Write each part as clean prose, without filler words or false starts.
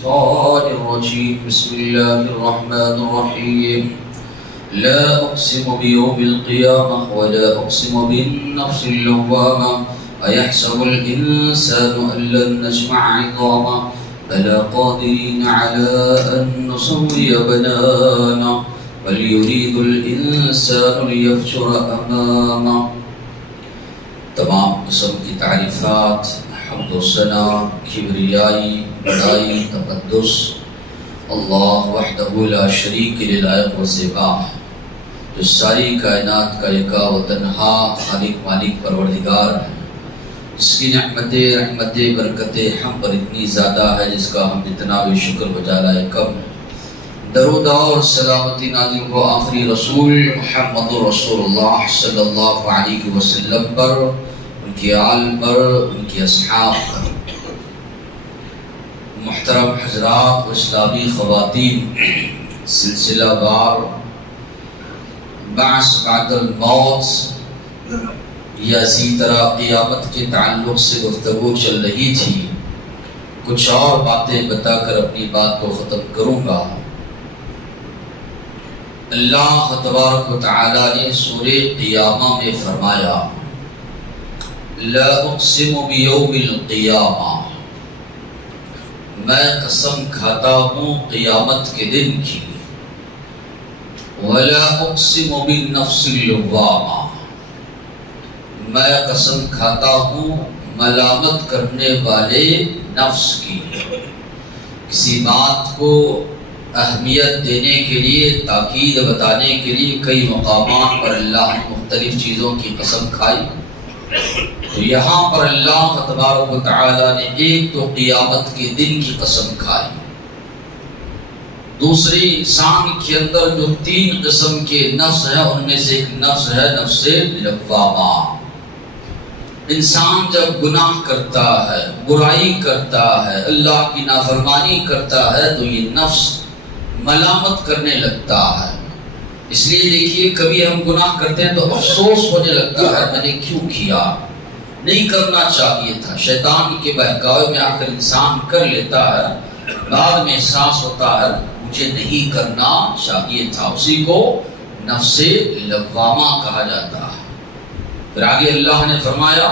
الشيطان الرجيم بسم الله الرحمن الرحيم لا أقسم بيوم القيامة ولا أقسم بالنفس اللوامة أيحسب الإنسان أن لن نجمع عظامه بلى قادرين على أن نسوي بنانه بل يريد الإنسان ليفجر أمامه. تمام قسم کی تعریفات، حمد و ثنا، کبریائی، بڑائی، تقدس اللہ وحدہ لا شریک للائق و زیبا، جو ساری کائنات کا یکا و تنہا خالق مالک پروردگار ہے، جس کی نعمتیں رحمتیں برکتیں ہم پر اتنی زیادہ ہے جس کا ہم جتنا بھی شکر بجا لائے کم ہے۔ درود اور سلامتی نازل ہو آخری رسول محمد رسول اللہ صلی اللہ علیہ وسلم پر، ان کی آل پر، ان کی اصحاب پر۔ محترم حضرات و اسلامی خواتین، سلسلہ وار بعث بعد الموت یا اسی طرح قیامت کے تعلق سے گفتگو چل رہی تھی۔ کچھ اور باتیں بتا کر اپنی بات کو ختم کروں گا۔ اللہ تبارک و تعالی نے سورہ قیامہ میں فرمایا لا اقسم بیوم القیامہ، میں قسم کھاتا ہوں قیامت کے دن کی، ولا اقسم بالنفس اللوامہ، میں قسم کھاتا ہوں ملامت کرنے والے نفس کی۔ کسی بات کو اہمیت دینے کے لیے، تاکید بتانے کے لیے کئی مقامات پر اللہ نے مختلف چیزوں کی قسم کھائی، تو یہاں پر اللہ تبارک و تعالی نے ایک تو قیامت کے دن کی قسم کھائی، دوسری انسان کے اندر جو تین قسم کے نفس ہیں ان میں سے ایک نفس ہے نفس لوامہ۔ انسان جب گناہ کرتا ہے، برائی کرتا ہے، اللہ کی نافرمانی کرتا ہے تو یہ نفس ملامت کرنے لگتا ہے۔ اس لیے دیکھیے کبھی ہم گناہ کرتے ہیں تو افسوس ہونے لگتا ہے میں نے کیوں کیا، نہیں کرنا چاہیے تھا۔ شیطان کے بہکاوے میں آ کر انسان کر لیتا ہے، بعد میں احساس ہوتا ہے مجھے نہیں کرنا چاہیے تھا۔ اسی کو نفس لوامہ کہا جاتا ہے۔ پھر آگے اللہ نے فرمایا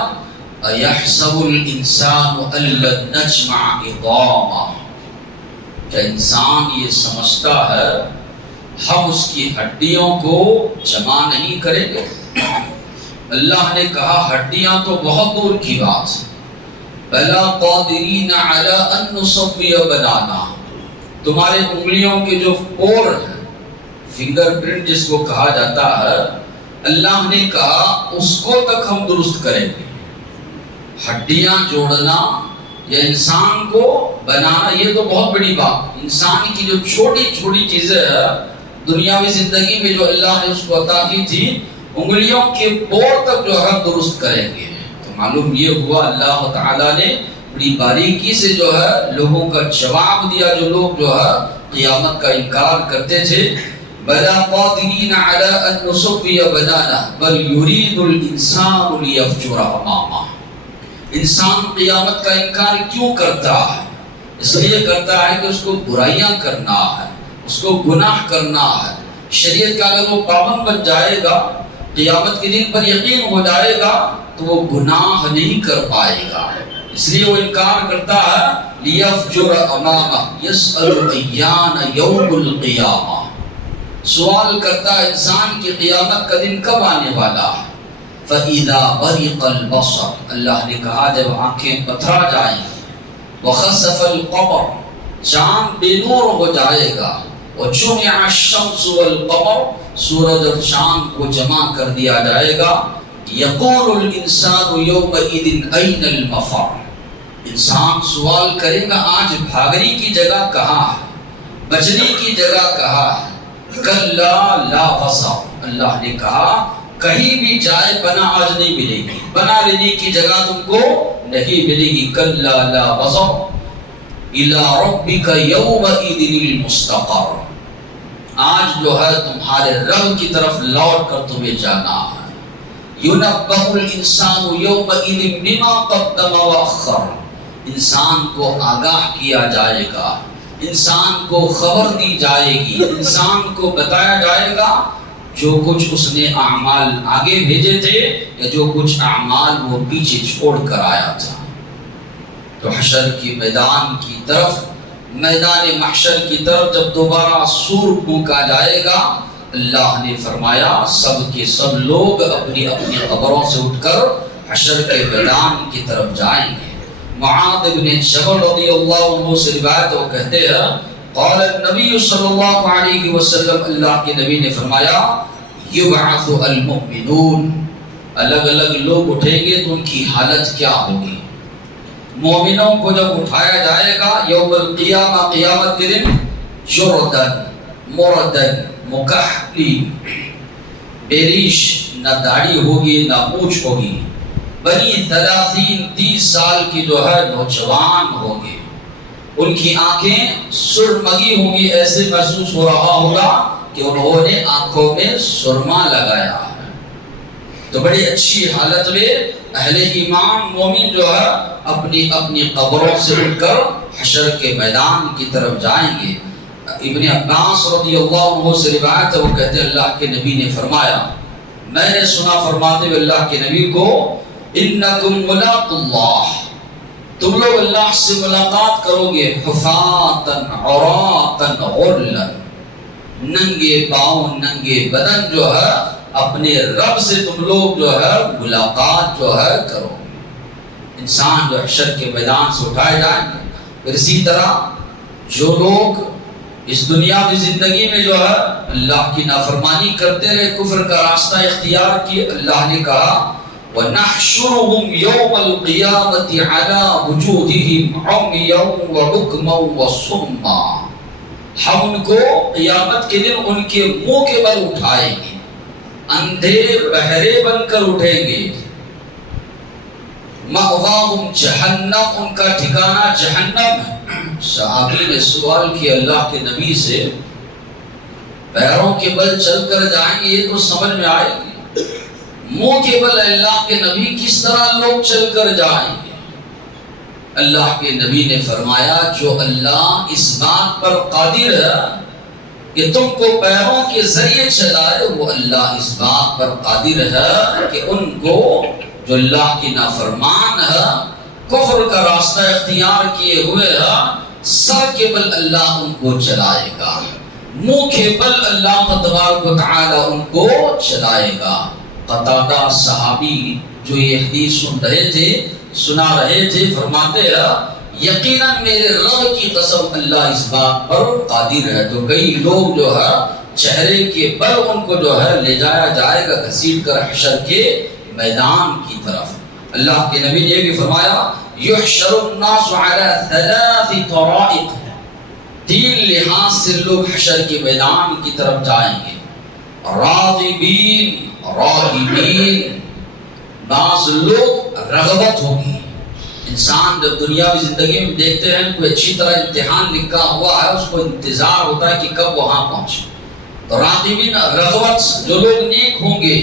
اَيَحْسَبُ الْإِنسَانُ أَن لَّن نَّجْمَعَ عِظَامَهُ، کیا انسان یہ سمجھتا ہے ہم اس کی ہڈیوں کو جمع نہیں کریں گے؟ اللہ نے کہا ہڈیاں تو بہت دور کی بات ہے، بَلَا قَادِرِينَ عَلَىٰ أَن نُّسَوِّيَ بَنَانَهُ، تمہارے انگلیوں کے جو پور ہیں، فنگر پرنٹ جس کو کہا جاتا ہے، اللہ نے کہا اس کو تک ہم درست کریں گے۔ ہڈیاں جوڑنا یا انسان کو بنانا یہ تو بہت بڑی بات، انسان کی جو چھوٹی چھوٹی چیزیں ہیں دنیاوی زندگی میں جو اللہ نے اس کو عطا کی تھی، انگلیوں کے پور تک جو ہے درست کریں گے۔ تو معلوم یہ ہوا اللہ تعالیٰ نے بڑی باریکی سے جو ہے لوگوں کا جواب دیا، جو لوگ جو ہے قیامت کا انکار کرتے تھے۔ بَلَا قَادِرِينَ عَلَىٰ أَن نُّسَوِّيَ بَنَانَهُ بَلْ يُرِيدُ الْإِنسَانُ لِيَفْجُرَ أَمَامَهُ، انسان قیامت کا انکار کیوں کرتا ہے؟ اس لیے کرتا ہے کہ اس کو برائیاں کرنا ہے، اس کو گناہ کرنا ہے۔ شریعت کا اگر وہ پابند بن جائے گا، قیامت کے دن پر یقین ہو جائے گا تو وہ گناہ نہیں کر پائے گا، اس لیے وہ انکار کرتا ہے۔ لِيَفْجُرَ أَمَامَهُ يَسْأَلُ أَيَّانَ يَوْمُ الْقِيَامَةِ، سوال کرتا ہے انسان کی قیامت کا دن کب آنے والا ہے۔ فَإِذَا بَرِقَ الْبَصَرُ، اللہ نے کہا جب آنکھیں پتھرا جائیں گی، وَخَسَفَ الْقَمَرُ، چاند بے نور ہو جائے گا، وَجُمِعَ الشَّمْسُ وَالْقَمَرُ، سورج اور چاند کو جمع کر دیا جائے گا۔ يَقُولُ الْإِنسَانُ يَوْمَئِذٍ أَيْنَ الْمَفَرُّ، انسان سوال کرے گا آج بھاگنے کی جگہ کہاں ہے، بچنے کی جگہ کہاں ہے۔ کَلَّا لَا وَزَرَ، اللہ نے کہا کہیں بھی جائے پناہ آج نہیں ملے گی، پناہ لینے کی جگہ تم کو نہیں ملے گی۔ کَلَّا لَا وَزَرَ إِلَىٰ رَبِّكَ يَوْمَئِذٍ الْمُسْتَقَرُّ، آج جو ہے تمہارے رب کی طرف لوٹ کر تمہیں جانا ہے۔ يُنَبَّأُ الْإِنسَانُ يَوْمَئِذٍ بِمَا قَدَّمَ وَأَخَّرَ، انسان کو آگاہ کیا جائے گا انسان کو خبر دی جائے گی، انسان کو بتایا جائے گا جو کچھ اس نے اعمال آگے بھیجے تھے یا جو کچھ اعمال وہ پیچھے چھوڑ کر آیا تھا۔ تو حشر کی میدان کی طرف، میدان محشر کی طرف جب دوبارہ سور پھونکا جائے گا، اللہ نے فرمایا سب کے سب لوگ اپنی اپنی قبروں سے اٹھ کر حشر کے میدان کی طرف جائیں گے۔ معاذ بن جبل رضی اللہ عنہ سے روایت وہ کہتے ہیں قال النبی صلی اللہ علیہ وسلم، اللہ کے نبی نے فرمایا یبعث المؤمنون، الگ الگ لوگ اٹھیں گے تو ان کی حالت کیا ہوگی؟ مومنوں کو جب اٹھایا جائے گا یوم القیامہ، قیامت کے دن، جردن مردن مکحلین، بیریش، نہ داڑھی ہوگی نہ مونچھ ہوگی، بنی 30 سال کی جو ہے نوجوان ہوگی، ان کی آنکھیں سرمگی ہوں گی، ایسے محسوس ہو رہا ہوگا کہ انہوں نے آنکھوں میں سرما لگایا ہے۔ تو بڑی اچھی حالت میں اہل ایمان مومن جو ہے اپنی اپنی قبروں سے اٹھ کر حشر کے میدان کی طرف جائیں گے۔ ابن عباس رضی اللہ عنہ سے روایت ہے، وہ کہتے ہیں اللہ کے نبی نے فرمایا، میں نے سنا فرماتے ہوئے اللہ کے نبی کو، انکم ملاق اللہ، تم لوگ اللہ سے ملاقات کرو گے، حفاتن عراتن غرلن، ننگے پاؤں ننگے بدن جو ہے اپنے رب سے تم لوگ جو ہے ملاقات جو ہے کرو۔ انسان جو حشر کے میدان سے اٹھائے جائیں گے۔ پھر اسی طرح جو لوگ اس دنیاوی زندگی میں جو ہے اللہ کی نافرمانی کرتے رہے، کفر کا راستہ اختیار کیے، اللہ نے کہا وَنَحْشُرُهُمْ يَوْمَ الْقِيَامَةِ عَلَى وُجُوهِهِمْ عُمْيًا وَبُكْمًا وَصُمًّا، ہم ان کو قیامت کے دن ان کے منہ کے بل اٹھائیں گے، اندھے بہرے بن کر اٹھیں گے، مَأْوَاهُمْ جَهَنَّمْ، ان کا ٹھکانہ جہنم ہے۔ صحابی نے سوال کیا اللہ کے نبی سے، پیروں کے بل چل کر جائیں گے یہ تو سمجھ میں آئے گی، منہ کے بل اللہ کے نبی کس طرح لوگ چل کر جائیں گے؟ اللہ کے نبی نے فرمایا جو اللہ اس بات پر قادر ہے کہ تم کو پیروں کے ذریعے چلائے، وہ اللہ اس بات پر قادر ہے کہ ان کو جو اللہ کی نافرمان ہے، کفر کا راستہ اختیار کیے ہوئے ہے، سر کے بل اللہ ان کو چلائے گا، منہ کے بل اللہ تبارک و تعالی ان کو چلائے گا۔ قتادہ صحابی جو یہ حدیث سنا رہے تھے فرماتے ہیں یقیناً میرے رب کی قسم اللہ اس بات پر قادر ہے۔ تو کئی لوگ جو ہے چہرے کے بل ان کو جو ہے لے جایا جائے گا گھسیٹ کر حشر کے میدان کی طرف۔ اللہ کے نبی نے یہ بھی فرمایا یحشر الناس علی 3 طرائق، 3 لحاظ سے لوگ حشر کے میدان کی طرف جائیں گے، راغبین راغبین، بعض لوگ رغبت ہوگی، انسان جب دنیاوی زندگی میں دیکھتے ہیں کوئی اچھی طرح امتحان لکھا ہوا ہے، اس کو انتظار ہوتا ہے کہ کب وہاں پہنچے، تو راغبین رغبت، جو لوگ نیک ہوں گے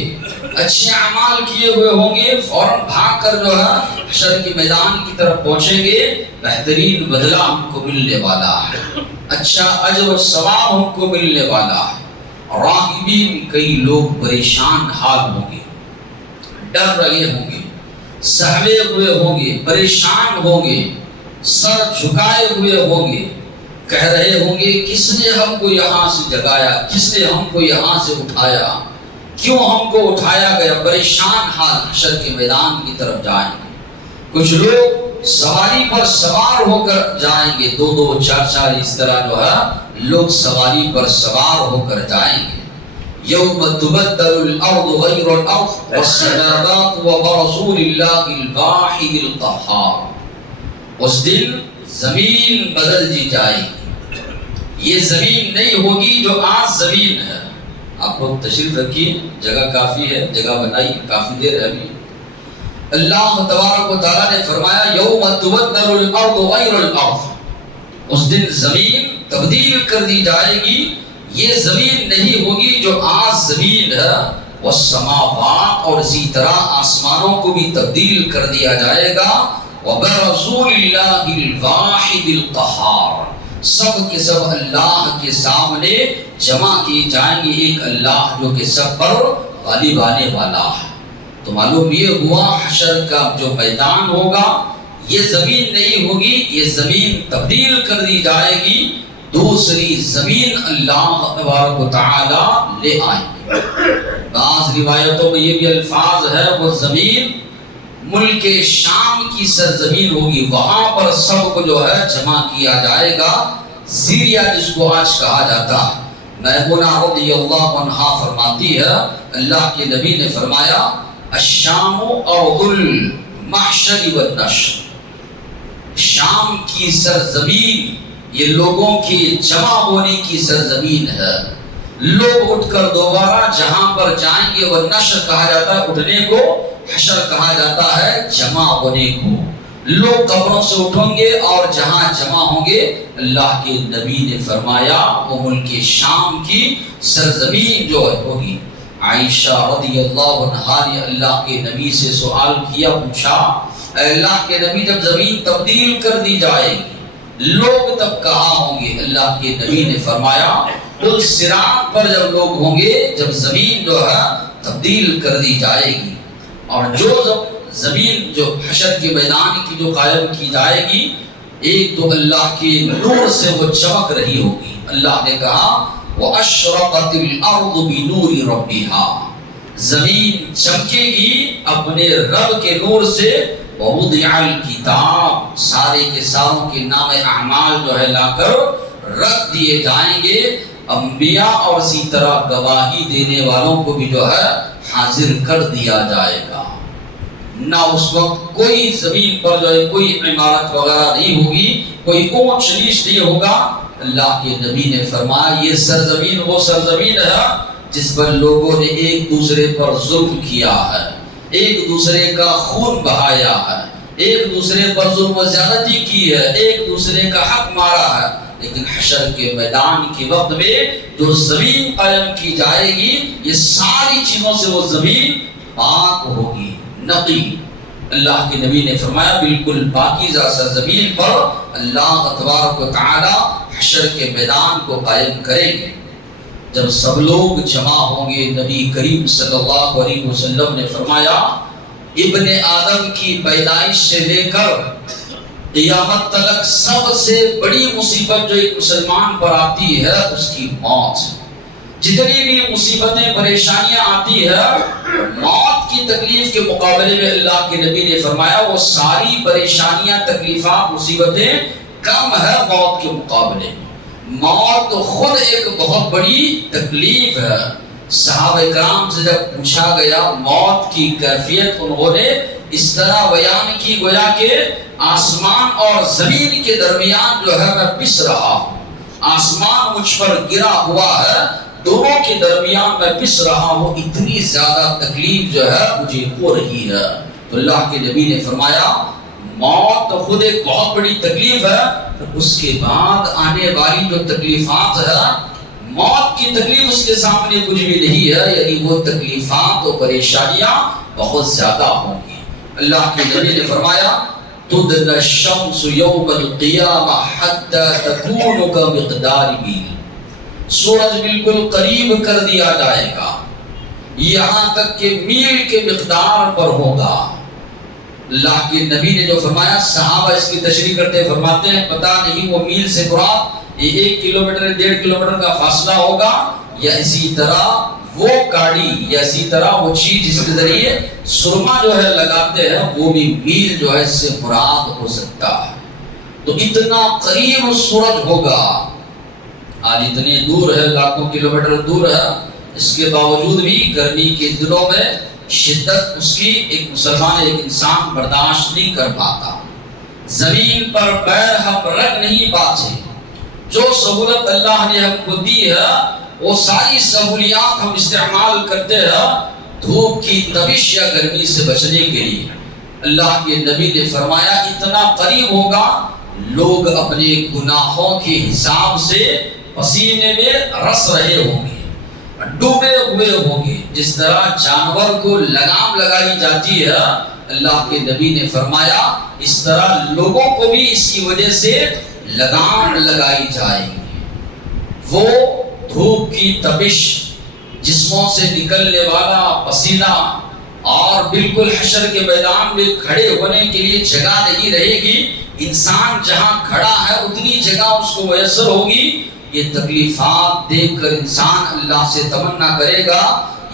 اچھے اعمال کیے ہوئے ہوں گے فوراً بھاگ کر جو ہے حشر کے میدان کی طرف پہنچیں گے، بہترین بدلہ ہم کو ملنے والا ہے، اچھا اجر و ثواب ہم کو ملنے والا ہے۔ راغبین کئی لوگ پریشان حال ہوں گے، ڈر رہے ہوں گے، سہمے ہوئے ہوں گے، پریشان ہوں گے، سر جھکائے ہوئے ہوں گے، کہہ رہے ہوں گے کس نے ہم کو یہاں سے جگایا، کس نے ہم کو یہاں سے اٹھایا، کیوں ہم کو اٹھایا گیا، پریشان حال حشر کے میدان کی طرف جائیں گے۔ کچھ لوگ سواری پر سوار ہو کر جائیں گے، 2 4 اس طرح جو ہے لوگ سواری پر سوار ہو کر جائیں گے۔ یوم تبدل الارض غیر الارض والسماوات وبرزوا للہ الواحد القہار، اس دن زمین بدل دی جائے گی، یہ زمین نہیں ہوگی جو آج زمین ہے۔ آپ لوگ تشریف رکھیے، جگہ کافی ہے، جگہ بنائی، کافی دیر ہے ابھی۔ اللہ تبارک و تعالیٰ نے فرمایا یوم تبدل الارض غیر الارض، اس دن زمین تبدیل کر دی جائے گی، یہ زمین نہیں ہوگی جو آج زمین ہے، والسماوات، اور اسی طرح آسمانوں کو بھی تبدیل کر دیا جائے گا، وبرزوا للہ الواحد القہار، سب کے سب اللہ کے سامنے جمع کیے جائیں گے، ایک اللہ جو کہ سب پر غالب آنے والا ہے۔ تو معلوم یہ ہوا حشر کا جو میدان ہوگا یہ زمین نہیں ہوگی، یہ زمین تبدیل کر دی جائے گی، دوسری زمین اللہ تبارک و تعالی لے آئیں گے۔ بعض روایتوں میں یہ بھی الفاظ ہے وہ زمین ملک شام کی سرزمین ہوگی، وہاں پر سب کو جو ہے جمع کیا جائے گا، سیریا جس کو آج کہا جاتا ہے۔ میمونہ رضی اللہ عنہا فرماتی ہے اللہ کے نبی نے فرمایا الشام ارض المحشر والنشر، شام کی سرزمین یہ لوگوں کے جمع ہونے کی سرزمین ہے، لوگ اٹھ کر دوبارہ جہاں پر جائیں گے وہ نشر کہا جاتا ہے اٹھنے کو، حشر کہا جاتا ہے جمع ہونے کو، لوگ قبروں سے اٹھیں گے اور جہاں جمع ہوں گے۔ اللہ کے نبی نے فرمایا وہ ملک شام کی سرزمین جو ہوگی۔ عائشہ رضی اللہ عنہا نے اللہ کے نبی سے سوال کیا، پوچھا اے اللہ کے نبی جب زمین تبدیل کر دی جائے گی لوگ تب کہاں ہوں گے؟ اللہ کے نبی نے فرمایا پل صراط پر جب لوگ ہوں گے، جب زمین جو ہے تبدیل کر دی جائے گی، اور جو زمین جو حشر کے میدان کی جو قائم کی جائے گی، ایک تو اللہ کے نور سے وہ چمک رہی ہوگی۔ اللہ نے کہا وَأَشْرَقَتِ الْأَرْضُ بِنُورِ رَبِّهَا، زمین چمکے گی اپنے رب کے نور سے۔ وَوُضِعَ الْكِتَابُ، سارے کے ساروں کے نام اعمال جو ہے لا کر رکھ دیے جائیں گے، انبیاء اور اسی طرح گواہی دینے والوں کو بھی جو ہے حاضر کر دیا جائے گا۔ نہ اس وقت کوئی زمین پر جو ہے کوئی عمارت وغیرہ نہیں ہوگی، کوئی اونچ نیچ نہیں ہوگا۔ اللہ کے نبی نے فرمایا یہ سرزمین وہ سرزمین ہے جس پر لوگوں نے ایک دوسرے پر ظلم کیا ہے، ایک دوسرے کا خون بہایا ہے، ایک دوسرے پر ظلم و زیادتی کی ہے، ایک دوسرے کا حق مارا ہے۔ لیکن حشر کے میدان کے وقت میں جو زمین قائم کی جائے گی، یہ ساری چیزوں سے وہ زمین پاک ہوگی، نقی۔ اللہ کے نبی نے فرمایا بالکل پاکیزہ سرزمین پر اللہ تبارک و تعالی حشر کے میدان کو قائم کریں گے۔ جب سب لوگ جمع ہوں گے، نبی کریم صلی اللہ علیہ وسلم نے فرمایا ابن آدم کی پیدائش سے لے کر قیامت تک سب سے بڑی مصیبت جو ایک مسلمان پر آتی ہے اس کی موت ہے۔ جتنی بھی مصیبتیں پریشانیاں آتی ہے، موت کی تکلیف کے مقابلے میں اللہ کے نبی نے فرمایا وہ ساری پریشانیاں تکلیفات مصیبتیں کم ہے موت کے مقابلے میں۔ موت خود ایک بہت بڑی تکلیف ہے۔ صحابہ کرام سے جب پوچھا گیا موت کی کیفیت، انہوں نے اس طرح بیان کی گویا کہ آسمان اور زمین کے درمیان جو ہے میں پس رہا ہوں، آسمان مجھ پر گرا ہوا ہے، دونوں کے درمیان میں پس رہا ہوں، اتنی زیادہ تکلیف جو ہے مجھے ہو رہی ہے۔ تو اللہ کے نبی نے فرمایا موت خود ایک بہت بڑی تکلیف ہے، اس کے بعد آنے والی جو تکلیفات ہے، موت کی تکلیف اس کے سامنے کچھ بھی نہیں ہے، یعنی وہ تکلیفات و پریشانیاں بہت زیادہ ہوں گی۔ اللہ کے نبی نے فرمایا تُدْنَ الشَّمْسُ يَوْمَ الْقِيَامَةِ حَتَّى تَكُونُ كَمِقْدَارِ مِيلٍ، سورج بالکل قریب کر دیا جائے گا یہاں تک کہ میل کے مقدار پر ہوگا۔ اللہ کے نبی نے جو فرمایا صحابہ اس کی تشریح کرتے فرماتے ہیں پتہ نہیں وہ میل سے مراد یہ 1 کلومیٹر 1.5 کلومیٹر کا فاصلہ ہوگا، یا اسی طرح وہ کاڑی یا اسی طرح وہ چیز جس کے ذریعے سرما جو ہے لگاتے ہیں وہ بھی میل جو ہے اس سے مراد ہو سکتا ہے۔ تو اتنا قریب سورج ہوگا، آج اتنے دور ہے، لاکھوں کلومیٹر دور ہے، اس کے باوجود بھی گرمی کے دنوں میں شدت اس کی ایک مسلمان ایک انسان برداشت نہیں کر پاتا، زمین پر پیر ہم رکھ نہیں پاتے۔ جو سہولت اللہ نے ہم کو دی ہے وہ ساری سہولیات ہم استعمال کرتے ہیں دھوپ کی تبش یا گرمی سے بچنے کے لیے۔ اللہ کے نبی نے فرمایا اتنا قریب ہوگا لوگ اپنے گناہوں کے حساب سے پسینے میں رس رہے ہوں گے، ڈوبے ہوئے ہوں گے، جس طرح جانور کو لگام لگائی جاتی ہے، اللہ کے نبی نے فرمایا اس طرح لوگوں کو بھی اس کی وجہ سے لگام لگائی جائے گی. وہ دھوپ کی تپش، جسموں سے نکلنے والا پسینہ، اور بالکل حشر کے میدان میں کھڑے ہونے کے لیے جگہ نہیں رہے گی. انسان جہاں کھڑا ہے اتنی جگہ اس کو میسر ہوگی. یہ تکلیفات دیکھ کر انسان اللہ سے تمنا کرے گا،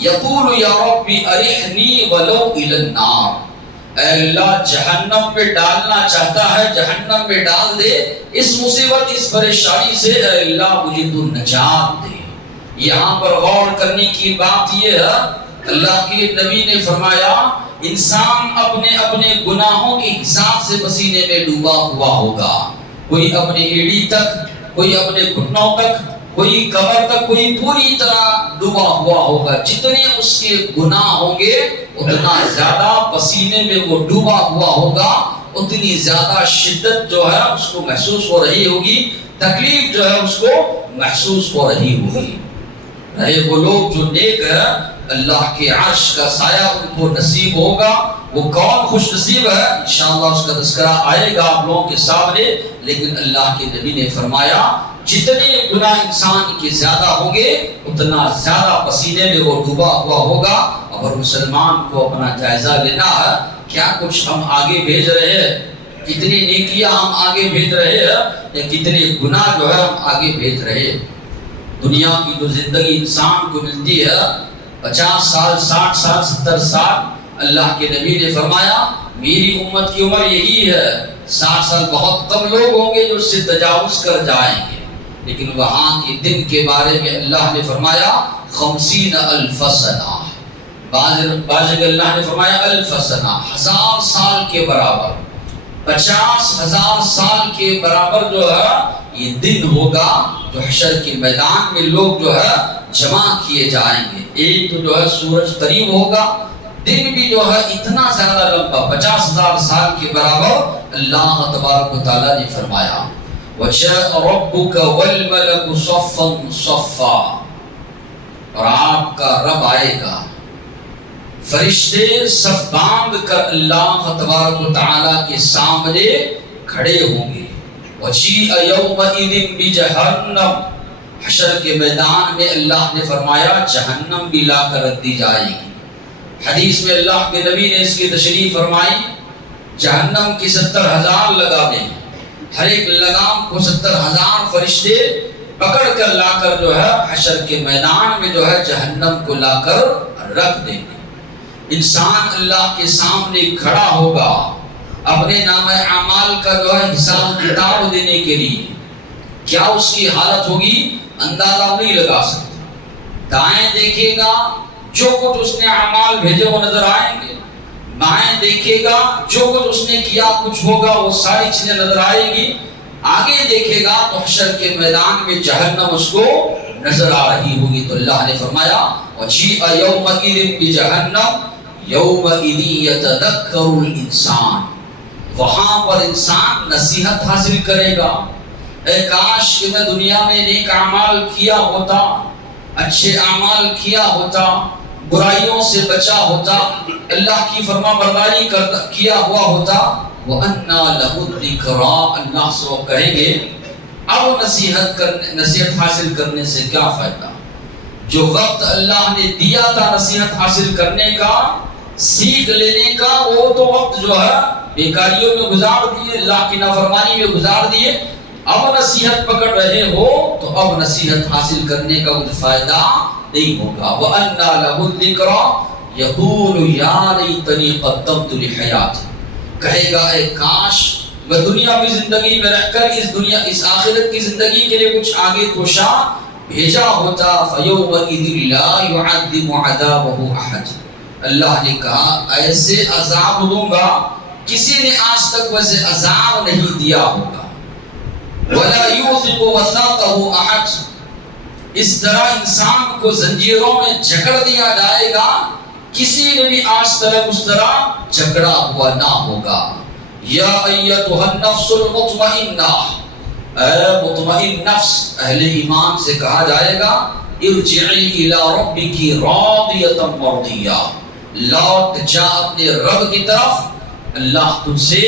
یقول یا ربی ارحنی ولو الی النار، اے اللہ جہنم میں ڈالنا چاہتا ہے جہنم میں ڈال دے، اس مصیبت اس پریشانی سے اے اللہ مجھے تو نجات دے. یہاں پر غور کرنے کی بات یہ ہے، اللہ کے نبی نے فرمایا انسان اپنے اپنے گناہوں کے حساب سے پسینے میں ڈوبا ہوا ہوگا. کوئی اپنے ایڑی تک، کوئی اپنے گھٹنوں تک، کوئی کمر تک، کوئی پوری طرح ڈوبا ہوا ہوگا. جتنے اس کے گناہ ہوں گے اتنا زیادہ پسینے میں وہ ڈوبا ہوا ہوگا، اتنی زیادہ شدت جو ہے اس کو محسوس ہو رہی ہوگی، تکلیف جو ہے اس کو محسوس ہو رہی ہوگی. رہے وہ لوگ جو نیک ہے، اللہ کے عرش کا سایہ ان کو نصیب ہوگا. وہ کون خوش نصیب ہے انشاءاللہ اس کا تذکرہ آئے گا آپ لوگوں کے سامنے. لیکن اللہ کے نبی نے فرمایا جتنے گناہ انسان کے زیادہ ہوں گے اتنا زیادہ پسینے میں وہ ڈوبا ہوا ہوگا. اور مسلمان کو اپنا جائزہ لینا ہے، کیا کچھ ہم آگے بھیج رہے ہیں، کتنی نیکیاں ہم آگے بھیج رہے ہیں، یا کتنے گناہ جو ہے ہم آگے بھیج رہے ہیں. دنیا کی جو زندگی انسان کو ملتی ہے 50 سال، 60 سال، 70 سال، اللہ کے نبی نے فرمایا میری امت کی عمر یہی ہے. 60 سال بہت کم لوگ ہوں گے جو اس سے تجاوز کر جائیں گے. لیکن وہاں کے دن کے بارے میں اللہ نے فرمایا 50,000 سنہ، بعض اللہ نے فرمایا 1000 سنہ، 1000 سال کے برابر، 50,000 سال کے برابر جو ہے یہ دن ہوگا جو حشر کے میدان میں لوگ جو ہے جمع کیے جائیں گے. ایک تو جو ہے سورج قریب ہوگا، دن بھی جو ہے اتنا زیادہ لمبا 50,000 سال کے برابر. اللہ تبارک و تعالیٰ نے فرمایا وَجَاءَ رَبُّكَ وَالْمَلَكُ صَفًّا صَفًّا، اور آپ کا رب آئے گا، فرشتے صف باندھ کر اللہ تبارک و تعالیٰ کے سامنے کھڑے ہوں گے. وَجِيءَ يَوْمَئِذٍ بِجَهَنَّمَ، حشر کے میدان میں اللہ نے فرمایا جہنم بھی لا کر رکھ دی جائے گی. حدیث میں اللہ کے نبی نے اس کی تشریح فرمائی جہنم کی 70,000 لگامیں، ہر ایک لگام کو 70,000 فرشتے پکڑ کر لا کر جو ہے حشر کے میدان میں جو ہے جہنم کو لا کر رکھ دیں گے. انسان اللہ کے سامنے کھڑا ہوگا اپنے نام اعمال کا جو ہے حساب کتاب دینے کے لیے. کیا اس کی حالت ہوگی اندازہ نہیں لگا سکتے. دائیں دیکھے گا جو کچھ اس نے اعمال بھیجے وہ نظر آئیں گے، بائیں دیکھے گا جو کچھ اس نے کیا کچھ ہوگا وہ ساری چیزیں نظر آئے گی. آگے دیکھے گا تو حشر کے میدان میں جہنم اس کو نظر آ رہی ہوگی. تو اللہ نے فرمایا وَجِيءَ يَوْمَئِذٍ بِجَهَنَّمَ يَوْمَئِذٍ يَتَذَكَّرُ الْإِنسَانُ، وہاں پر انسان نصیحت حاصل کرے گا. اے کاش کہ میں دنیا میں نیک اعمال کیا ہوتا، اچھے اعمال کیا ہوتا، برائیوں سے بچا ہوتا، اللہ کی فرما برداری کیا ہوا ہوتا. وَأَنَّا لَهُ الذِّكْرَىٰ، اللہ سے وہ کہیں گے اب نصیحت حاصل کرنے سے کیا فائدہ. جو وقت اللہ نے دیا تھا نصیحت حاصل کرنے کا، سیکھ لینے کا، وہ تو وقت جو ہے بیکاریوں میں گزار دیے، اللہ کی نافرمانی میں گزار دیے. اب نصیحت پکڑ رہے ہو تو اب نصیحت حاصل کرنے کا کچھ فائدہ نہیں ہوگا. وَأَنَّا لَهُ الذِّكْرَىٰ يَقُولُ يَا لَيْتَنِي قَدَّمْتُ لِحَيَاتِي، کہے گا اے کاش میں دنیاوی زندگی میں رہ کر اس آخرت کی زندگی کے لیے کچھ آگے کوشاں بھیجا ہوتا. فَيَوْمَئِذٍ لَا يُعَذِّبُ عَذَابَهُ أَحَدٌ، اللہ نے کہا ایسے عذاب دوں گا کسی نے آج تک ویسے عذاب نہیں دیا ہوگا. وَلَا يُوثِقُ وَثَاقَهُ أَحَدٌ، اس طرح انسان کو زنجیروں میں جکڑ دیا جائے گا کسی نے بھی آج تک اس طرح جکڑا ہوا نہ ہوگا. یا ایتھا النفس المطمئنہ، اے مطمئن نفس، اہل ایمان سے کہا جائے گا ارجعی الی ربک راضیۃ مرضیہ، لوٹ جا اپنے رب کی طرف، اللہ تجھ سے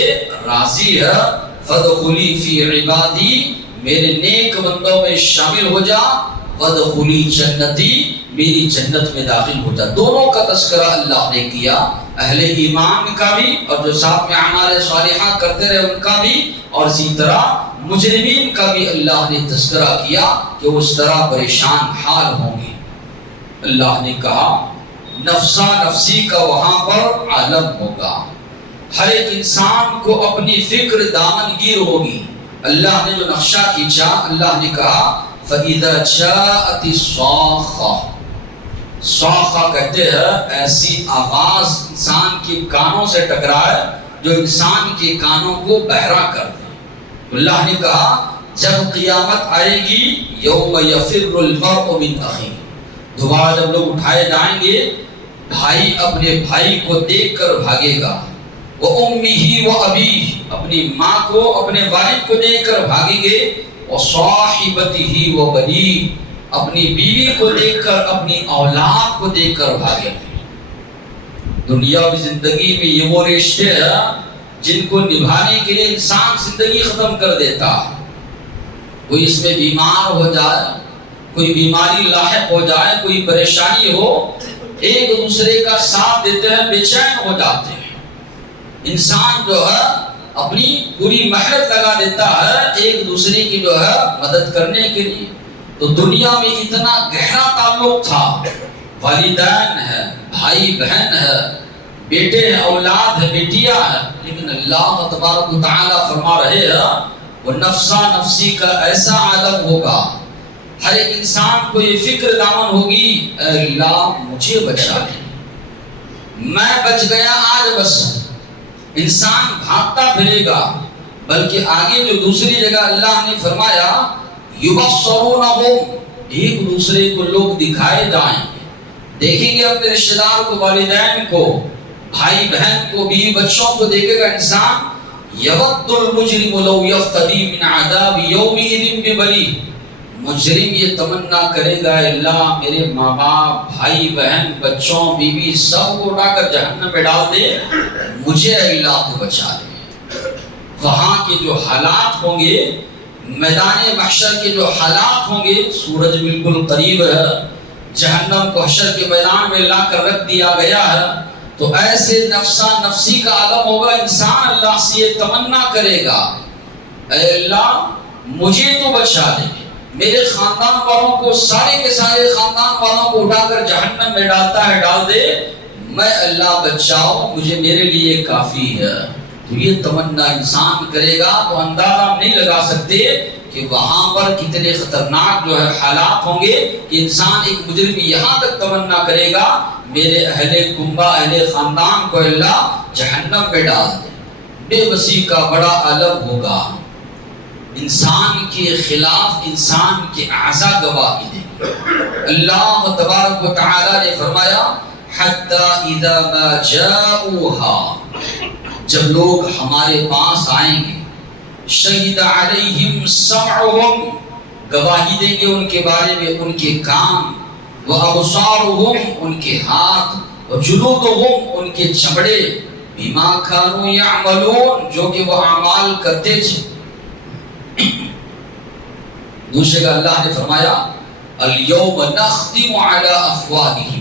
راضی ہے، فَدْخُلِي فِي عِبَادِي، میرے نیک بندوں میں شامل ہو جا، وَدْخُلِي جنتی، میری جنت میں داخل ہو جا۔ دونوں کا تذکرہ اللہ نے کیا، اہل ایمان کا بھی اور جو ساتھ میں اعمال صالحہ کرتے رہے ان کا بھی، اور اسی طرح مجرمین کا بھی اللہ نے تذکرہ کیا کہ وہ اس طرح پریشان حال ہوں گے۔ اللہ نے کہا نفسا نفسی کا وہاں پر عالم ہوگا، ہر ایک انسان کو اپنی فکر دامنگیر ہوگی۔ اللہ نے جو نقشہ کھینچا، اللہ نے کہا فَإِذَا جَاءَتِ الصَّاخَّةُ، صاخہ کہتے ہیں ایسی آواز انسان کے کانوں سے ٹکرائے جو انسان کے کانوں کو بہرا کر دے۔ اللہ نے کہا جب قیامت آئے گی، یوم یفر المرء من اخیہ، دوبارہ جب لوگ اٹھائے جائیں گے، بھائی اپنے بھائی کو دیکھ کر بھاگے گا، وَأُمِّهِ وَأَبِيهِ، اپنی ماں کو اپنے والد کو دیکھ کر بھاگیں گے، وَصَاحِبَتِهِ وَبَنِيهِ، اپنی بیوی کو دیکھ کر اپنی اولاد کو دیکھ کر بھاگیں گے۔ دنیاوی زندگی میں یہ وہ رشتے ہیں جن کو نبھانے کے لیے انسان زندگی ختم کر دیتا ہے۔ کوئی اس میں بیمار ہو جائے، کوئی بیماری لاحق ہو جائے، کوئی پریشانی ہو، ایک دوسرے کا ساتھ دیتے ہیں، بے چین ہو جاتے ہیں۔ انسان جو ہے اپنی پوری محنت لگا دیتا ہے ایک دوسرے کی جو ہے مدد کرنے کے لیے۔ تو دنیا میں اتنا گہرا تعلق تھا، والدین ہے، بھائی بہن ہے، بیٹے ہیں، اولاد ہے، بیٹیاں ہیں، لیکن اللہ تبارک و تعالیٰ فرما رہے ہیں وہ نفسا نفسی کا ایسا عالم ہوگا، ہر ایک انسان کو یہ فکر دامن ہوگی اے اللہ مجھے بچا لے، میں بچ گیا آج بس۔ انسان بھاگتا پھرے گا، بلکہ آگے جو دوسری جگہ اللہ نے فرمایا یبصرونہم، ایک دوسرے کو لوگ دکھائے جائیں گے، دیکھیں گے اپنے رشتہ دار کو، والدین کو، بھائی بہن کو، بیوی بچوں کو دیکھے گا انسان۔ یود المجرم لو یفتدی من عذاب یومئذ ببنیہ، مجرم یہ تمنا کرے گا اللہ میرے ماں باپ، بھائی بہن، بچوں، بیوی سب کو اٹھا کر جہنم میں ڈال دے، مجھے اللہ کو بچا لے۔ وہاں کے جو حالات ہوں گے، میدان محشر کے جو حالات ہوں گے، سورج بالکل قریب ہے، جہنم کو حشر کے میدان میں لا کر رکھ دیا گیا ہے، تو ایسے نفسا نفسی کا عالم ہوگا، انسان اللہ سے یہ تمنا کرے گا اے اللہ مجھے تو بچا لے، میرے خاندان والوں کو، سارے کے سارے خاندان والوں کو اٹھا کر جہنم میں ڈالتا ہے ڈال دے، میں اللہ بچاؤ، مجھے میرے لیے کافی ہے۔ تو یہ تمنا انسان کرے گا تو اندازہ ہم نہیں لگا سکتے کہ وہاں پر کتنے خطرناک جو ہے حالات ہوں گے کہ انسان ایک مجرم یہاں تک تمنا کرے گا میرے اہل کنبہ، اہل خاندان کو اللہ جہنم میں ڈال دے۔ بے بسی کا بڑا عالم ہوگا، انسان کے خلاف انسان کے اعضاء گواہی دیں گے۔ اللہ تبارک و تعالی نے فرمایا حتی اذا ما جاؤہا، جب لوگ ہمارے پاس آئیں گے، شہد علیہم سمعہم، گواہی دیں گے ان کے بارے میں ان کے کان، وابصارہم، ان کے ہاتھ، وجلودہم، ان کے چمڑے، بما کانوا یعملون، جو کہ وہ اعمال کرتے تھے۔ دوسرے کا اللہ نے فرمایا الیوم نختم علی افواہہم،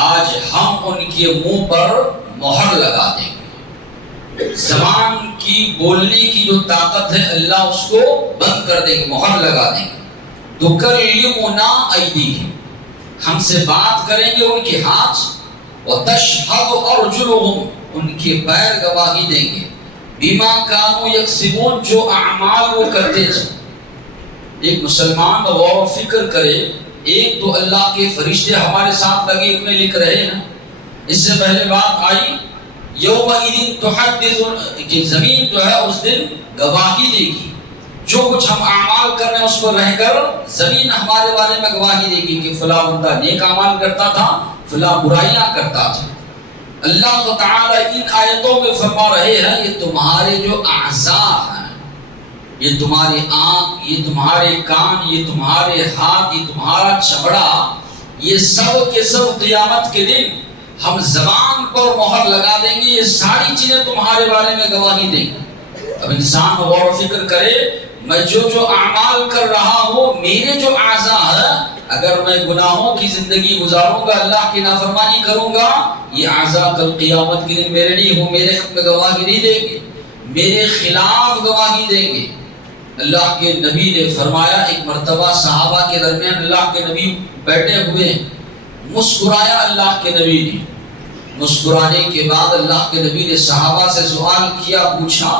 آج ہم ان کے منہ پر مہر لگا دیں گے۔ زبان کی بولنے کی جو طاقت ہے اللہ اس کو بند کر دیں گے، مہر لگا دیں گے۔ تکلمنا ایدیہم، ہم سے بات کریں گے ان کے ہاتھ، وتشہد ارجلہم، ان کے پیر گواہی دیں گے، بما کانوا یکسبون، جو اعمال وہ کرتے تھے۔ ایک مسلمان غور و فکر کرے، ایک تو اللہ کے فرشتے ہمارے ساتھ لگے اپنے لکھ رہے ہیں، اس سے پہلے بات آئی یومئذ تحدث، کہ زمین جو ہے اس دن گواہی دے گی، جو کچھ ہم اعمال کر رہے ہیں اس کو رہ کر زمین ہمارے بارے میں گواہی دے گی کہ فلاں بندہ نیک اعمال کرتا تھا، فلاں برائیاں کرتا تھا۔ اللہ تعالیٰ ان آیتوں میں فرما رہے ہیں یہ تمہارے جو اعضاء ہیں، یہ تمہاری آنکھ، یہ تمہارے کان، یہ تمہارے ہاتھ، یہ تمہارا چمڑا، یہ سب کے سب قیامت کے دن ہم زبان پر مہر لگا دیں گے، یہ ساری چیزیں تمہارے بارے میں گواہی دیں گے۔ اب انسان غور و فکر کرے میں جو اعمال کر رہا ہوں، میرے جو اعضاء ہے، اگر میں گناہوں کی زندگی گزاروں گا، اللہ کی نافرمانی کروں گا، یہ اعضاء کل قیامت کے دن میرے نہیں ہوں، میرے حق میں گواہی نہیں دیں گے، میرے خلاف گواہی دیں گے۔ اللہ کے نبی نے فرمایا، ایک مرتبہ صحابہ کے درمیان اللہ کے نبی بیٹھے ہوئے، مسکرایا اللہ کے نبی نے۔ مسکرانے کے بعد اللہ کے نبی نے صحابہ سے سوال کیا، پوچھا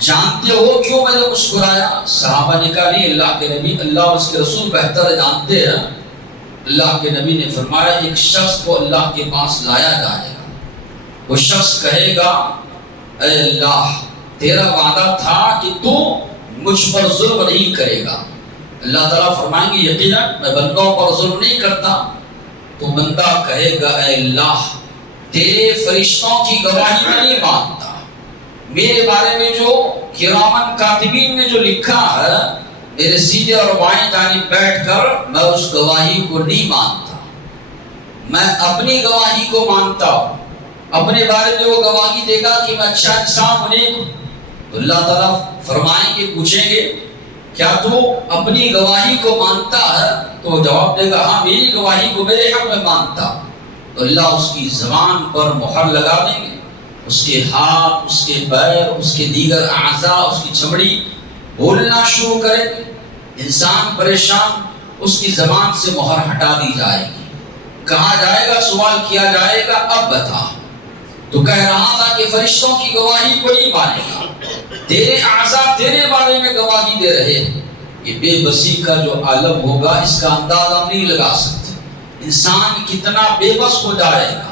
جانتے ہو کیوں میں نے مسکرایا؟ صحابہ نے کہا نہیں اللہ کے نبی، اللہ اور اس کے رسول بہتر جانتے ہیں۔ اللہ کے نبی نے فرمایا، ایک شخص کو اللہ کے پاس لایا جائے گا، وہ شخص کہے گا اے اللہ تیرا وعدہ تھا کہ تو مجھ پر ظلم نہیں کرے گا۔ اللہ تعالیٰ فرمائیں گے یقیناً میں بندوں پر ظلم نہیں کرتا۔ تو بندہ کہے گا اے اللہ تیرے فرشتوں کی گواہی میں نہیں مانتا، میرے بارے میں جو کرامن کاتبین نے جو لکھا ہے، میرے سیدھے اور بائیں جانب بیٹھ کر میں اس گواہی کو نہیں مانتا، میں اپنی گواہی کو مانتا ہوں۔ اپنے بارے میں وہ گواہی دے گا کہ میں اچھا انسان ہوں، نیک ہوں۔ تو اللہ تعالیٰ فرمائیں گے، پوچھیں گے کیا تو اپنی گواہی کو مانتا ہے؟ تو جواب دے گا ہاں میری گواہی کو میرے حق میں مانتا۔ تو اللہ اس کی زبان پر مہر لگا دیں گے، اس کے ہاتھ، اس کے پیر، اس کے دیگر اعضاء، اس کی چمڑی بولنا شروع کریں گے۔ انسان پریشان، اس کی زبان سے مہر ہٹا دی جائے گی۔ کہا جائے گا، سوال کیا جائے گا اب بتا، تو کہہ رہا تھا کہ فرشتوں کی گواہی کو نہیں مانے گا، تیرے اعضاء تیرے بارے میں گواہی دے رہے ہیں۔ یہ بے بسی کا جو عالم ہوگا اس کا اندازہ ہم نہیں لگا سکتے۔ انسان کتنا بے بس ہو جائے گا،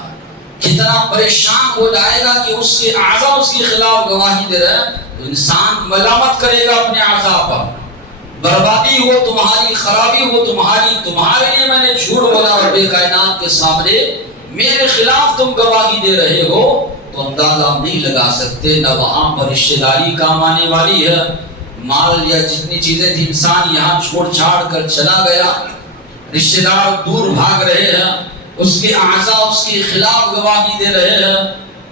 کتنا پریشان ہو جائے گا کہ اس کے اعضاء اس کے خلاف گواہی دے رہے ہیں۔ تو انسان ملامت کرے گا اپنے اعضاء پر، بربادی ہو تمہاری، خرابی ہو تمہاری، تمہارے لیے میں نے جھوٹ بولا رب کائنات کے سامنے، میرے خلاف تم گواہی دے رہے ہو۔ تو اندازہ ہم نہیں لگا سکتے۔ نہ وہاں پر رشتہ داری کام آنے والی ہے، مال یا جتنی چیزیں تھی انسان یہاں چھوڑ چھاڑ کر چلا گیا، رشتہ دار دور بھاگ رہے ہیں، اس کے اعضاء اس کے خلاف گواہی دے رہے ہیں،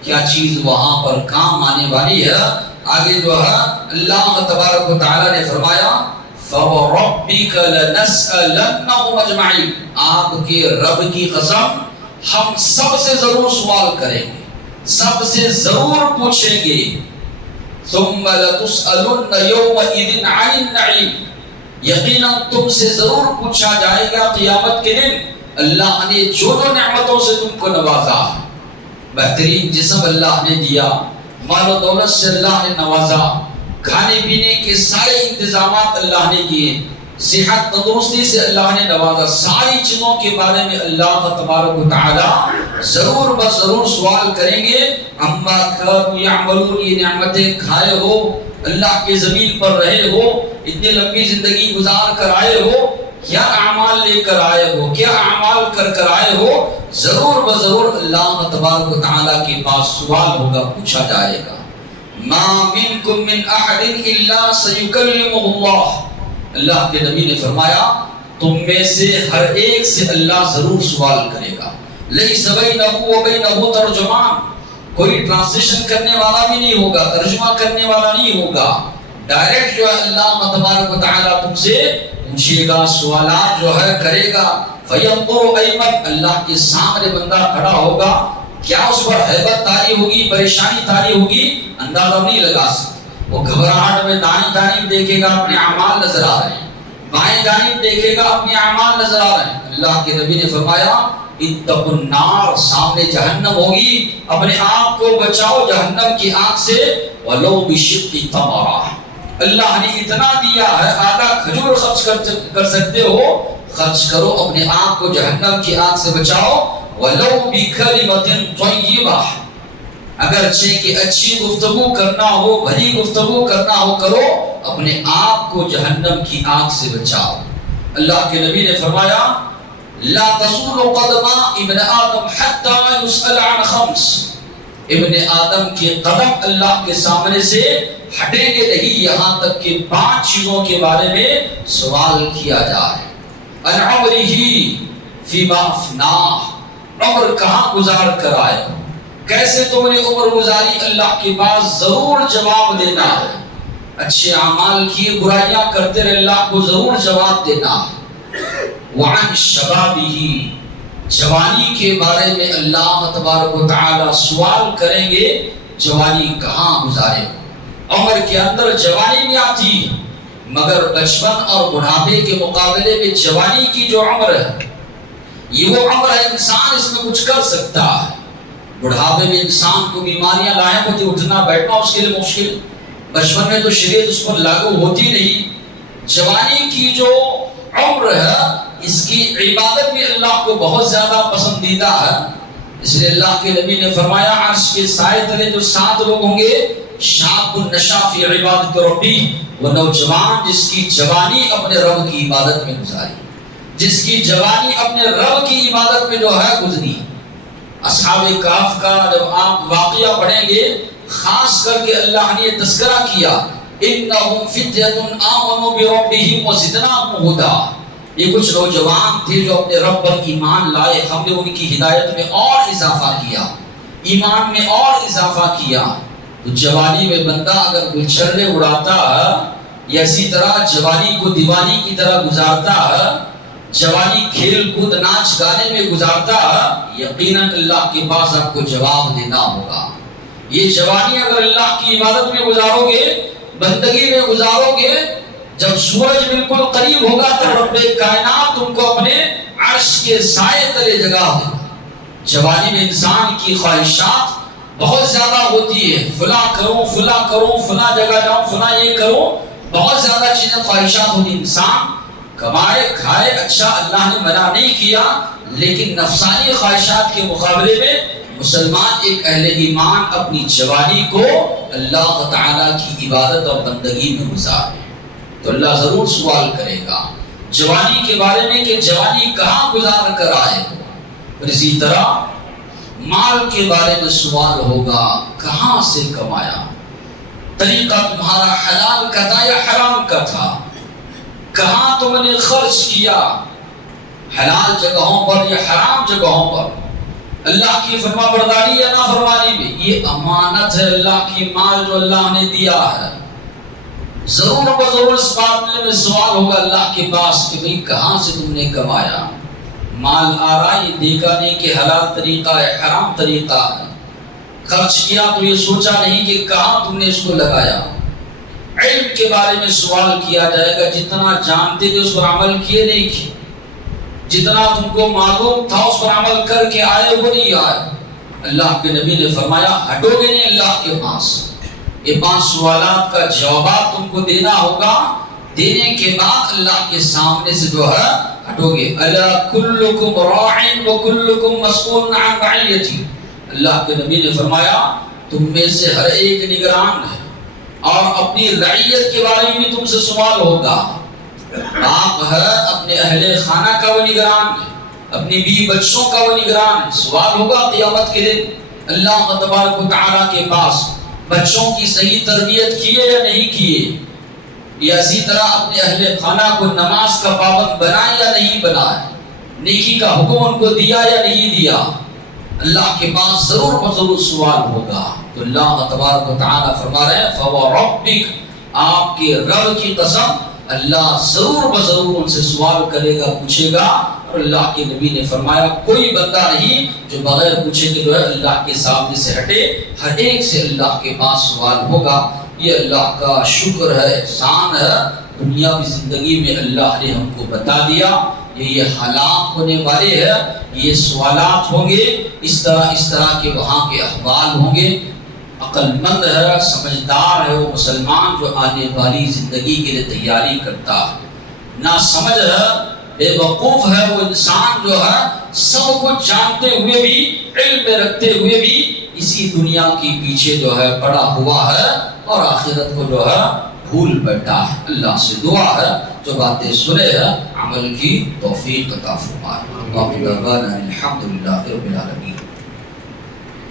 کیا چیز وہاں پر کام آنے والی ہے؟ آگے جو ہے اللہ تبارک و تعالیٰ نے فرمایا فَوَرَبِّكَ لَنَسْأَلَنَّهُمْ أَجْمَعِينَ، آپ کے رب کی قسم ہم سب سے ضرور سوال کریں گے، سب سے ضرور پوچھیں گے۔ ثُمَّ لَتُسْأَلُنَّ يَوْمَئِذٍ عَنِ النَّعِيمِ، یقیناً تم سے ضرور پوچھا جائے گا قیامت کے دن اللہ نے جو نعمتوں سے تم کو نوازا ہے۔ بہترین جسم اللہ نے دیا، مال و دولت سے اللہ نے نوازا، کھانے پینے کے سارے انتظامات اللہ نے کیے، صحت تندرستی سے اللہ نے نوازا، ساری چیزوں کے بارے میں اللہ تبارک و تعالی ضرور بضرور سوال کریں گے۔ اما کانوا یعملون، یہ نعمتیں کھائے ہو، اللہ کے زمین پر رہے ہو، اتنی لمبی زندگی گزار کر آئے ہو، کیا اعمال لے کر آئے ہو، کیا اعمال کر آئے ہو، ضرور بضرور اللہ تبارک و تعالی کے پاس سوال ہوگا، پوچھا جائے گا۔ ما منکم من احد الا سیکلمہ اللہ، اللہ کے نبی نے فرمایا تم میں سے ہر ایک سے اللہ ضرور سوال کرے گا۔ لیس بینہ و بینہ ترجمان، کوئی ٹرانسلیشن کرنے والا بھی نہیں ہوگا، ترجمہ کرنے والا نہیں ہوگا، ڈائریکٹ جو ہے اللہ تبارک و تعالیٰ تم سے پوچھے گا، سوالات جو ہے کرے گا۔ فینظر ایمن، اللہ کے سامنے بندہ کھڑا ہوگا، کیا اس پر ہیبت طاری ہوگی، پریشانی طاری ہوگی، اندازہ نہیں لگا سکتے۔ وہ گھبراہٹ میں دائیں جانب دیکھے گا اپنے اعمال نظر آ رہے ہیں، بائیں جانب دیکھے گا اپنے اعمال نظر آ رہے ہیں۔ اللہ کے نبی نے فرمایا اتقوا النار، سامنے جہنم ہوگی، اپنے آپ کو بچاؤ جہنم کی آگ سے، ولو بشق تمرہ، اللہ نے اتنا دیا ہے، آدھا کھجور خرچ کر سکتے ہو، خرچ کرو، اپنے آپ کو جہنم کی آگ سے بچاؤ۔ ولو بکلمۃ طیبہ، اگرچہ کہ اچھی گفتگو کرنا ہو، بھلی گفتگو کرنا ہو، کرو، اپنے آپ کو جہنم کی آگ سے بچاؤ۔ اللہ کے نبی نے فرمایا لا تزول قدم ابن آدم حتی یسأل عن خمس، ابن آدم کے قدم اللہ کے سامنے سے ہٹیں گے نہیں یہاں تک کہ 5 چیزوں کے بارے میں سوال کیا جائے۔ عن عمرہ فیما افناہ، عمر کہاں گزار کر آئے ہو، کیسے تم نے عمر گزاری؟ اللہ کے پاس ضرور جواب دینا ہے. اچھے اعمال کیے، برائیاں کرتے رہے، اللہ کو ضرور جواب دینا ہے. وعن شبابہ، جوانی کے بارے میں اللہ تبارک و تعالی سوال کریں گے، جوانی کہاں گزارے؟ عمر کے اندر جوانی بھی آتی ہے، مگر بچپن اور بڑھاپے کے مقابلے میں جوانی کی جو عمر ہے، یہ وہ عمر ہے انسان اس میں کچھ کر سکتا ہے. بڑھاپے میں انسان کو بیماریاں لاحق ہوتی، اٹھنا بیٹھنا اس کے لیے مشکل. بچپن میں تو شریعت اس پر لاگو ہوتی نہیں. جوانی کی جو عمر ہے، اس کی عبادت بھی اللہ کو بہت زیادہ پسندیدہ ہے. اس لیے اللہ کے نبی نے فرمایا، عرش کے سائے تلے جو 7 لوگ ہوں گے، شاب النشا فی عبادت ربی، وہ نوجوان جس کی جوانی اپنے رب کی عبادت میں گزاری، جس کی جوانی اپنے رب کی عبادت میں جو ہے گزری. اصحاب کہف کا جب آپ واقعہ پڑھیں گے، خاص کر کے اللہ نے یہ تذکرہ کیا، انہم فتیۃ آمنوا بربہم وزدناہم ھدا. یہ کچھ نوجوان تھے جو اپنے رب پر ایمان لائے، ہم نے ان کی ہدایت میں اور اضافہ کیا، ایمان میں اور اضافہ کیا. تو جوانی میں بندہ اگر گلچھرے اڑاتا ہے، یا اسی طرح جوانی کو دیوانی کی طرح گزارتا ہے، جوانی کھیل کود ناچ گانے میں گزارتا ہے، یقیناً اللہ کے پاس آپ کو جواب دینا ہوگا. یہ جوانی اگر اللہ کی عبادت میں گزارو گے، بندگی میں گزارو گے، جب سورج بالکل قریب ہوگا تو رب کائنات تم کو اپنے عرش کے سائے تلے جگہ دے. جوانی میں انسان کی خواہشات بہت زیادہ ہوتی ہے، فلاں کروں، فلاں کروں، فلاں جگہ جاؤں، فلاں یہ کروں، بہت زیادہ چیزیں خواہشات ہوتی. انسان کمائے کھائے، اچھا اللہ نے منع نہیں کیا، لیکن نفسانی خواہشات کے مقابلے میں مسلمان ایک اہل ایمان اپنی جوانی کو اللہ تعالیٰ کی عبادت اور بندگی میں گزارے. تو اللہ ضرور سوال کرے گا جوانی کے بارے میں کہ جوانی کہاں گزار کر آئے ہو. اور اسی طرح مال کے بارے میں سوال ہوگا، کہاں سے کمایا، طریقہ تمہارا حلال کا تھا یا حرام کا تھا، کہاں تم نے خرچ کیا، حلال جگہوں پر یا حرام جگہوں پر، اللہ کی فرما برداری یا نافرمانی میں. یہ امانت ہے اللہ کی مال جو اللہ نے دیا ہے. ضرور بضرور اس معاملے میں سوال ہوگا اللہ کے پاس کہ بھئی کہاں سے تم نے کمایا. مال آ رہا، یہ دیکھا نہیں کہ حلال طریقہ ہے حرام طریقہ ہے. خرچ کیا تو یہ سوچا نہیں کہ کہاں تم نے اس کو لگایا. علم کے بارے میں سوال کیا جائے گا، جتنا جانتے تھے اس پر عمل کیے نہیں کیے، جتنا تم کو معلوم تھا اس پر عمل کر کے آئے وہ نہیں آئے. اللہ کے نبی نے فرمایا ہٹو گے نہیں اللہ کے پاس. یہ 5 سوالات کا جوابات تم کو دینا ہوگا. دینے کے بعد اللہ کے سامنے سے جو ہے ہٹو گے. الا کلکم راع وکلکم مسئول عن رعیتہ. اللہ کے نبی نے فرمایا تم میں سے ہر ایک نگران ہے اور اپنی رعیت کے بارے میں تم سے سوال ہوگا. آپ ہے اپنے اہل خانہ کا وہ نگران ہے، اپنی بیوی بچوں کا وہ نگران ہے. سوال ہوگا قیامت کے دن اللہ تبارک و تعالیٰ کے پاس، بچوں کی صحیح تربیت کیے یا نہیں کیے، یا اسی طرح اپنے اہل خانہ کو نماز کا پابند بنائے یا نہیں بنائے، نیکی کا حکم ان کو دیا یا نہیں دیا. اللہ کے پاس ضرور بضرور سوال ہوگا. تو اللہ تبارک و تعالیٰ فرما رہے ہیں فَوَرَبِّكَ، آپ کے رب کی قسم اللہ ضرور بضرور ان سے سوال کرے گا، پوچھے گا. اور اللہ کے نبی نے فرمایا کوئی بندہ نہیں جو بغیر پوچھے کہ جو ہے اللہ کے سامنے سے ہٹے. ہر ایک سے اللہ کے پاس سوال ہوگا. یہ اللہ کا شکر ہے، احسان ہے، دنیاوی زندگی میں اللہ نے ہم کو بتا دیا یہ حالات ہونے والے ہیں، یہ سوالات ہوں گے، اس طرح کے وہاں کے احوال ہوں گے. عقل مند ہے، سمجھدار ہے وہ مسلمان جو آنے والی زندگی کے لیے تیاری کرتا ہے. نہ سمجھ ہے، بے وقوف ہے وہ انسان جو ہے سب کچھ جانتے ہوئے بھی، علم میں رکھتے ہوئے بھی اسی دنیا کی پیچھے جو ہے پڑا ہوا ہے اور آخرت کو جو ہے بھول بیٹھا ہے. اللہ سے دعا ہے جو باتیں سنے ہیں عمل کی توفیق عطا فرمائے. الحمدللہ رب العالمین.